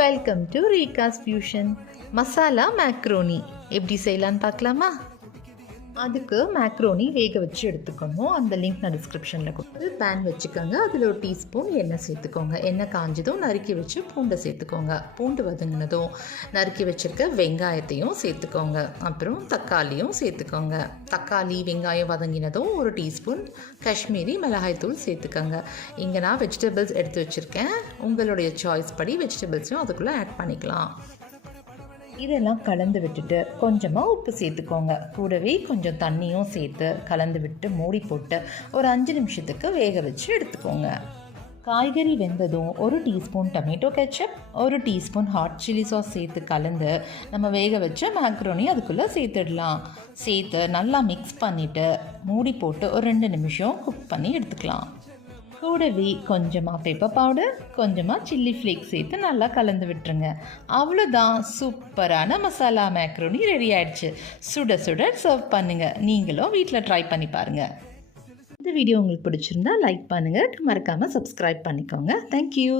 Welcome to ரீகாஸ் fusion. Masala macaroni எப்படி செய்யலான்னு பார்க்கலாமா? அதுக்கு மேக்ரோனி வேக வச்சு எடுத்துக்கணும். அந்த லிங்க் நான் டிஸ்கிரிப்ஷனில் கொடுத்து பேன் வச்சுக்கோங்க. அதில் ஒரு டீஸ்பூன் எண்ணெய் சேர்த்துக்கோங்க. எண்ணெய் காஞ்சதும் நறுக்கி வச்சு பூண்டை சேர்த்துக்கோங்க. பூண்டு வதங்கினதும் நறுக்கி வச்சுருக்க வெங்காயத்தையும் சேர்த்துக்கோங்க. அப்புறம் தக்காளியும் சேர்த்துக்கோங்க. தக்காளி வெங்காயம் வதங்கினதும் ஒரு டீஸ்பூன் காஷ்மீரி மிளகாய்த்தூள் சேர்த்துக்கோங்க. இங்கே நான் வெஜிடபிள்ஸ் எடுத்து வச்சுருக்கேன். உங்களுடைய சாய்ஸ் படி வெஜிடபிள்ஸையும் அதுக்குள்ளே ஆட் பண்ணிக்கலாம். இதெல்லாம் கலந்து விட்டுட்டு கொஞ்சமாக உப்பு சேர்த்துக்கோங்க. கூடவே கொஞ்சம் தண்ணியும் சேர்த்து கலந்து விட்டு மூடி போட்டு ஒரு 5 நிமிஷத்துக்கு வேக வச்சு எடுத்துக்கோங்க. காய்கறி வெந்ததும் ஒரு டீஸ்பூன் டொமேட்டோ கெச்சப், ஒரு டீஸ்பூன் ஹாட் சில்லி சாஸ் சேர்த்து கலந்து நம்ம வேக வச்ச மேக்ரோனி அதுக்குள்ளே சேர்த்துடலாம். சேர்த்து நல்லா மிக்ஸ் பண்ணிவிட்டு மூடி போட்டு ஒரு 2 நிமிஷம் குக் பண்ணி எடுத்துக்கலாம். கூடவே கொஞ்சமாக பெப்பர் பவுடர், கொஞ்சமாக சில்லி ஃப்ளேக்ஸ் சேர்த்து நல்லா கலந்து விட்டுருங்க. அவ்வளோதான், சூப்பரான மசாலா மேக்ரோனி ரெடி ஆயிடுச்சு. சுட சுட சர்வ் பண்ணுங்கள். நீங்களும் வீட்டில் ட்ரை பண்ணி பாருங்கள். இந்த வீடியோ உங்களுக்கு பிடிச்சிருந்தா லைக் பண்ணுங்கள், மறக்காமல் சப்ஸ்கிரைப் பண்ணிக்கோங்க. தேங்க்யூ.